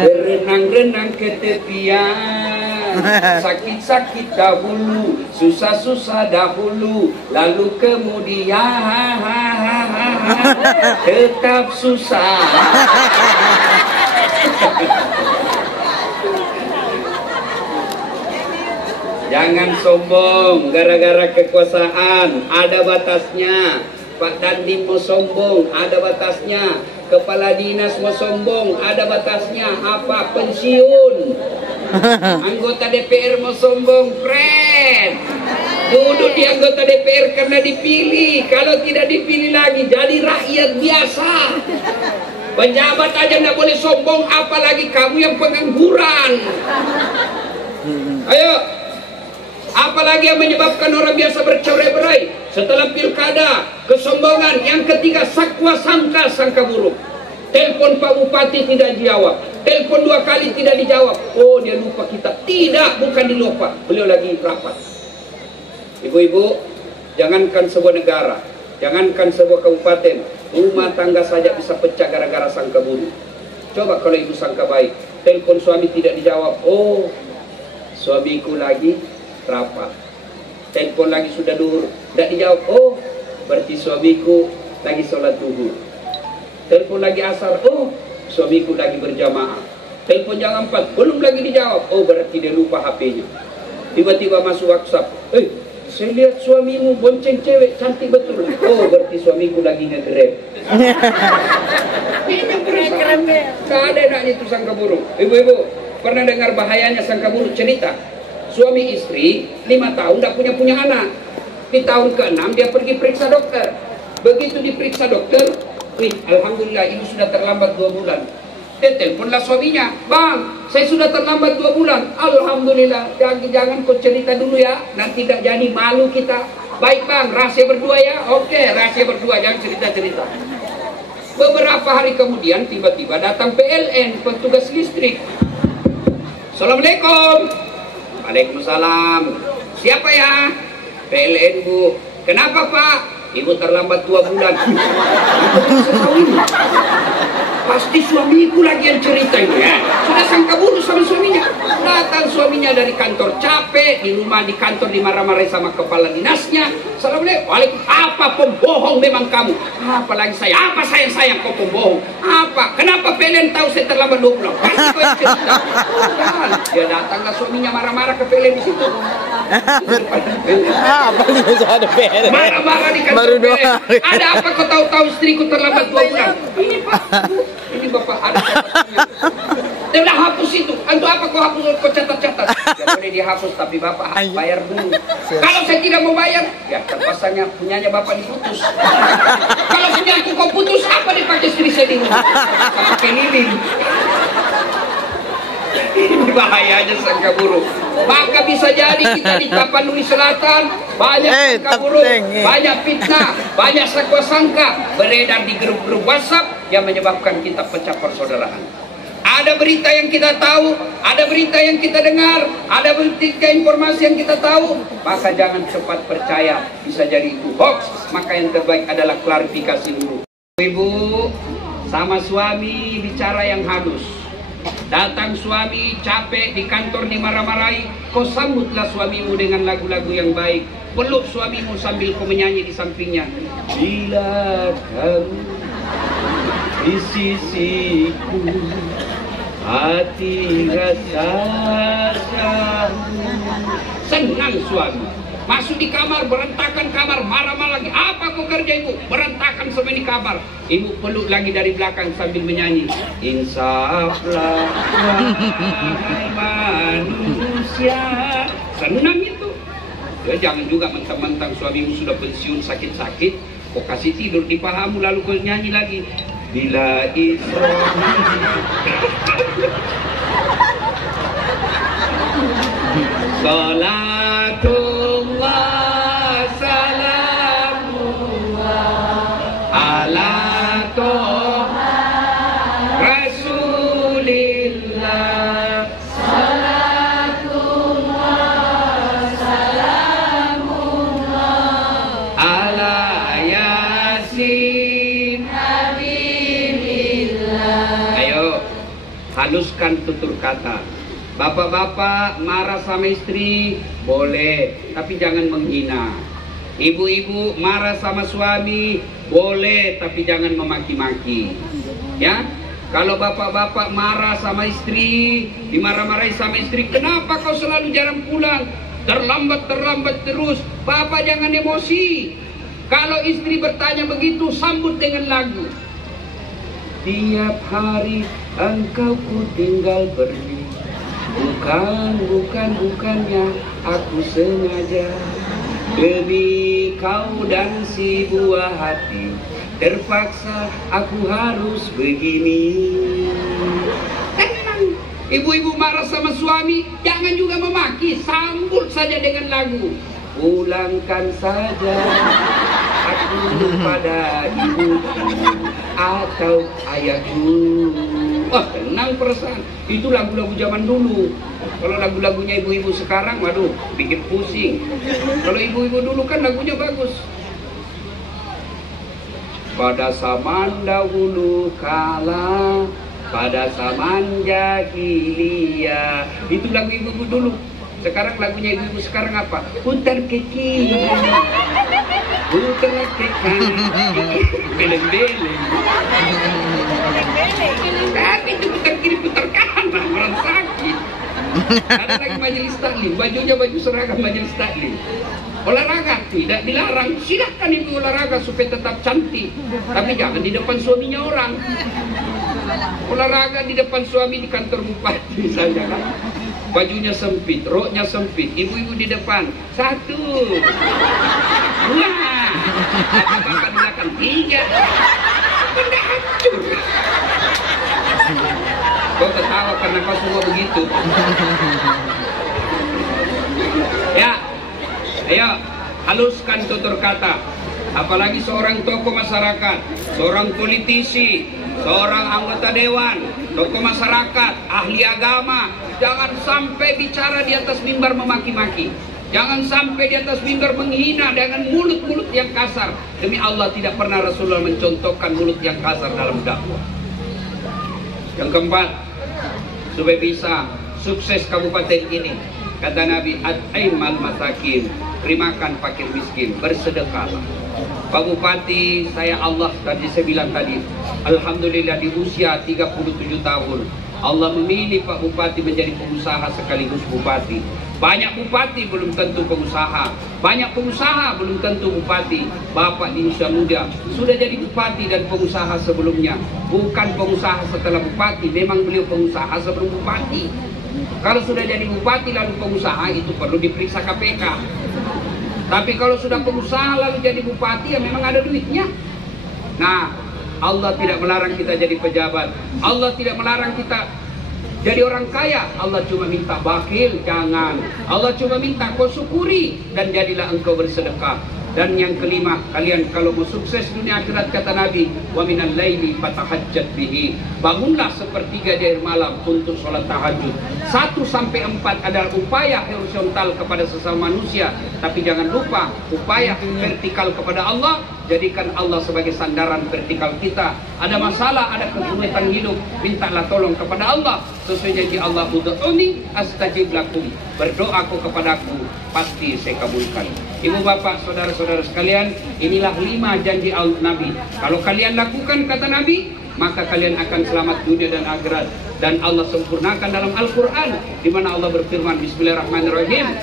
berenang-renang ke tepian, sakit-sakit dahulu, susah-susah dahulu, lalu kemudian tetap susah. Jangan sombong gara-gara kekuasaan, ada batasnya. Pak Dandim mau sombong, ada batasnya. Kepala dinas mau sombong, ada batasnya. Apa? Pensiun. Anggota DPR mau sombong, keren. Duduk di anggota DPR karena dipilih. Kalau tidak dipilih lagi, jadi rakyat biasa. Pejabat aja nggak boleh sombong, apalagi kamu yang pengangguran. Ayo. Apalagi yang menyebabkan orang biasa bercerai-berai setelah pilkada, kesombongan. Yang ketiga, sakwa sangka, sangka buruk. Telepon Pak Bupati tidak dijawab, telepon 2 kali tidak dijawab. Oh, dia lupa kita. Tidak, bukan dilupa, beliau lagi rapat. Ibu-ibu, jangankan sebuah negara, jangankan sebuah kabupaten, rumah tangga saja bisa pecah gara-gara sangka buruk. Coba kalau ibu sangka baik, telepon suami tidak dijawab. Oh, suamiku lagi rapat. Telepon lagi sudah duhur, tidak dijawab. Oh, berarti suamiku lagi sholat duhur. Telepon lagi asar. Oh, suamiku lagi berjamaah. Telepon jam 4, belum lagi dijawab. Oh, berarti dia lupa HP-nya. Tiba-tiba masuk WhatsApp. Saya lihat suamimu bonceng cewek cantik betul. Oh, berarti suamiku lagi nge-grab. Gak ada enaknya itu sangka buruk. Ibu-ibu, pernah dengar bahayanya sangka buruk? Cerita. Suami istri 5 tahun tidak punya anak. Di tahun ke-6 dia pergi periksa dokter. Begitu diperiksa dokter, alhamdulillah ibu sudah terlambat 2 bulan. Dia teleponlah suaminya, bang, saya sudah terlambat 2 bulan. Alhamdulillah, jangan kau cerita dulu ya, nanti tidak jadi malu kita. Baik bang, rahasia berdua ya. Oke, rahasia berdua, jangan cerita-cerita. Beberapa hari kemudian tiba-tiba datang PLN, petugas listrik. Assalamualaikum. Waalaikumsalam. Siapa ya? PLN bu. Kenapa pak? Ibu terlambat 2 bulan. Pasti suamiku lagi yang cerita ini ya. Sudah sangka buruk sama suaminya. Datang suaminya dari kantor capek, di rumah di kantor dimarah-marahi sama kepala dinasnya. Assalamualaikum. Waalaikumsalam. Apa pembohong memang kamu? Apalagi saya. Apa sayang kau pembohong? Apa? Kenapa PLN tahu saya terlambat 2 bulan? Pasti kau yang cerita. Dia datanglah suaminya marah-marah ke PLN di situ. Apa nih bisa ada PLN? Marah-marah di kantor PLN. Ada apa kau tahu-tahu istriku terlambat 2 bulan? Ini pak. Ini bapak ada catatannya. Dia bilang hapus itu. Untuk apa kau hapus? Kau catat-catat. Ya boleh dihapus tapi bapak bayar dulu. Kalau saya tidak mau bayar, ya terpaksa punyanya bapak diputus. Kalau punyaku kau putus, apa dipakai istri saya di rumah? Pakai lilin. Ini bahayanya sangka buruk. Maka bisa jadi kita di Tapanuli Selatan banyak sangka buruk, banyak fitnah, banyak sangka beredar di grup-grup WhatsApp yang menyebabkan kita pecah persaudaraan. Ada berita yang kita tahu, ada berita yang kita dengar, ada berita informasi yang kita tahu, maka jangan cepat percaya, bisa jadi itu hoax. Maka yang terbaik adalah klarifikasi dulu. Ibu sama suami bicara yang halus. Datang suami capek di kantor dimarah-marahi, kau sambutlah suamimu dengan lagu-lagu yang baik. Peluk suamimu sambil kau menyanyi di sampingnya. Bila kamu di sisiku, hati rasa senang suami. Masuk di kamar, berantakan kamar, marah-marah lagi. Apa kau kerja ibu? Berantakan semua di kamar. Ibu peluk lagi dari belakang sambil menyanyi. Insaflah wahai manusia. Senang itu. Ya, jangan juga mentang-mentang suamimu sudah pensiun sakit-sakit, kok kasih tidur di pahamu lalu kau nyanyi lagi. Bila Isra. Salatullah salamullah ala toha Rasulillah. Salatullah salamullah ala Yasin Habibillah. Ayo haluskan tutur kata. Bapak-bapak marah sama istri boleh, tapi jangan menghina. Ibu-ibu marah sama suami boleh, tapi jangan memaki-maki. Ya, kalau bapak-bapak marah sama istri, dimarah-marahi sama istri, kenapa kau selalu jarang pulang? Terlambat terus. Bapak jangan emosi. Kalau istri bertanya begitu, sambut dengan lagu. Tiap hari engkau ku tinggal pergi. Bukannya aku sengaja. Demi kau dan si buah hati, terpaksa aku harus begini. Tenang. Ibu-ibu marah sama suami, jangan juga memaki, sambut saja dengan lagu. Pulangkan saja aku pada ibuku atau ayahku. Oh, tenang perasaan. Itu lagu-lagu zaman dulu. Kalau lagu-lagunya ibu-ibu sekarang, waduh, bikin pusing. Kalau ibu-ibu dulu kan lagunya bagus. Pada zaman dahulu kala, pada zaman jahiliyah. Itu lagu ibu-ibu dulu. Sekarang lagunya ibu-ibu sekarang apa? Putar ke kiri, putar ke kanan, beleng-beleng. Tapi itu putar kiri, putar kanan, orang sakit. Ada lagi majelis taklim, bajunya baju seragam majelis taklim. Olahraga tidak dilarang, silakan ibu olahraga supaya tetap cantik. Tapi jangan di depan suaminya orang. Olahraga di depan suami di kantor bupati misalnya kan. Bajunya sempit, roknya sempit, ibu-ibu di depan. 1, 2, bapak belakang 3. Benda hancur. Kau ketawa karena kau semua begitu. Ya, ayo haluskan tutur kata. Apalagi seorang tokoh masyarakat, seorang politisi, seorang anggota dewan, tokoh masyarakat, ahli agama, jangan sampai bicara di atas mimbar memaki-maki. Jangan sampai di atas mimbar menghina dengan mulut-mulut yang kasar. Demi Allah tidak pernah Rasulullah mencontohkan mulut yang kasar dalam dakwah. Yang keempat, supaya bisa sukses kabupaten ini, kata Nabi, at'imal masakin, terimakan fakir miskin, bersedekahlah. Pak Bupati, saya Allah tadi saya bilang tadi, alhamdulillah di usia 37 tahun Allah memilih Pak Bupati menjadi pengusaha sekaligus bupati. Banyak bupati belum tentu pengusaha, banyak pengusaha belum tentu bupati. Bapak di usia muda sudah jadi bupati dan pengusaha sebelumnya. Bukan pengusaha setelah bupati, memang beliau pengusaha sebelum bupati. Kalau sudah jadi bupati lalu pengusaha, itu perlu diperiksa KPK. Tapi kalau sudah pengusaha lalu jadi bupati, ya memang ada duitnya. Nah, Allah tidak melarang kita jadi pejabat, Allah tidak melarang kita jadi orang kaya. Allah cuma minta bakil, jangan. Allah cuma minta kau syukuri dan jadilah engkau bersedekah. Dan yang kelima, kalian kalau mau sukses dunia akhirat, kata Nabi, wa minal laili fatahajjat bihi, bangunlah sepertiga di akhir malam untuk sholat tahajud. 1 sampai 4 adalah upaya horizontal kepada sesama manusia, tapi jangan lupa upaya vertikal kepada Allah. Jadikan Allah sebagai sandaran vertikal kita. Ada masalah, ada kesulitan hidup, mintalah tolong kepada Allah. Sesuai janji Allah, ud'uni astajib lakum, berdoaku kepadaku, pasti saya kabulkan. Ibu bapak, saudara-saudara sekalian, inilah 5 janji Nabi. Kalau kalian lakukan, kata Nabi, maka kalian akan selamat dunia dan akhirat. Dan Allah sempurnakan dalam Al-Quran, di mana Allah berfirman, Bismillahirrahmanirrahim,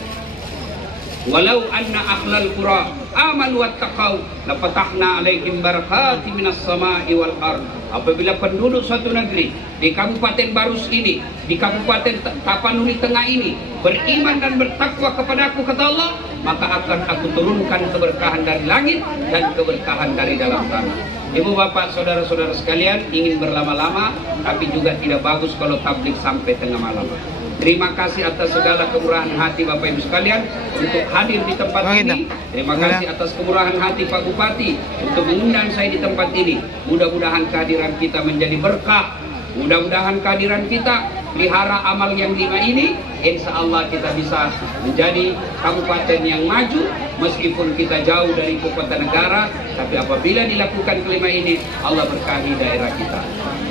walau anna ahlal qura amanu wattaqau lafatahna alaihim barakatim minas sama'i wal ard. Apabila penduduk suatu negeri di Kabupaten Barus ini, di Kabupaten Tapanuli Tengah ini beriman dan bertakwa kepada aku, kata Allah, maka akan aku turunkan keberkahan dari langit dan keberkahan dari dalam tanah. Ibu bapak saudara-saudara sekalian, ingin berlama-lama tapi juga tidak bagus kalau tablik sampai tengah malam. Terima kasih atas segala kemurahan hati Bapak Ibu sekalian untuk hadir di tempat ini. Terima kasih atas kemurahan hati Pak Bupati untuk mengundang saya di tempat ini. Mudah-mudahan kehadiran kita menjadi berkah. Mudah-mudahan kehadiran kita pelihara amal yang 5 ini, insya Allah kita bisa menjadi kabupaten yang maju meskipun kita jauh dari ibu kota negara, tapi apabila dilakukan kelima ini, Allah berkahi daerah kita.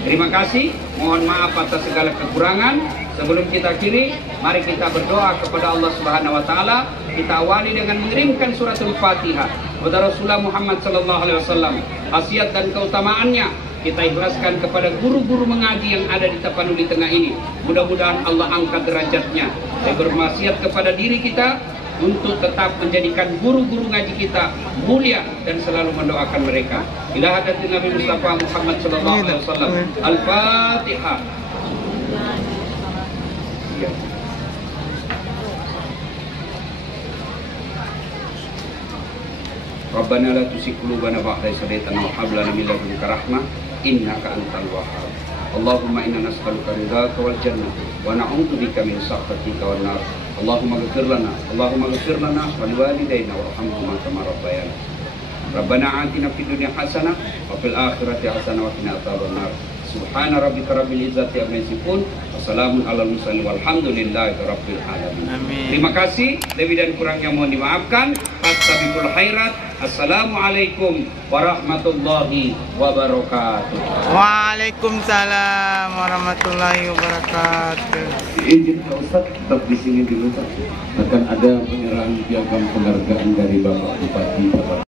Terima kasih, mohon maaf atas segala kekurangan. Sebelum kita akhiri, mari kita berdoa kepada Allah Subhanahu wa taala. Kita awali dengan mengirimkan suratul Fatihah kepada Rasulullah Muhammad sallallahu alaihi wasallam. Khasiat dan keutamaannya kita ikhlaskan kepada guru-guru mengaji yang ada di Tapanuli Tengah ini. Mudah-mudahan Allah angkat derajatnya. Saya berwasiat kepada diri kita untuk tetap menjadikan guru-guru ngaji kita mulia dan selalu mendoakan mereka. Ila hadatin Nabi Mustafa Muhammad sallallahu alaihi wasallam. Al-Fatihah. Rabbana la tuzigh qulubana ba'da idh hadaytana wa hab lana min ladunka rahmah innaka antal wahhab. Allahumma inna nas'aluka ridhaka wal jannah wa na'udzu bika min sakhatika wan nar. Allahumma ighfir lana wa liwalidayna warhamhuma kama rabbayana. Rabbana atina fid dunya hasanah wa fil akhirati hasanah wa qina adzabannar. Subhana rabbika rabbil izzati amma yasifun wa salamun alal mursalin walhamdulillahi rabbil alamin. Amin. Terima kasih, lebih dan kurangnya mohon dimaafkan. Fastabiqul khairat. Assalamualaikum warahmatullahi wabarakatuh. Waalaikumsalam warahmatullahi wabarakatuh. Izin Pak Ustadz tetap di sini dulu, Pak. Akan ada penyerahan piagam penghargaan dari Bapak Bupati.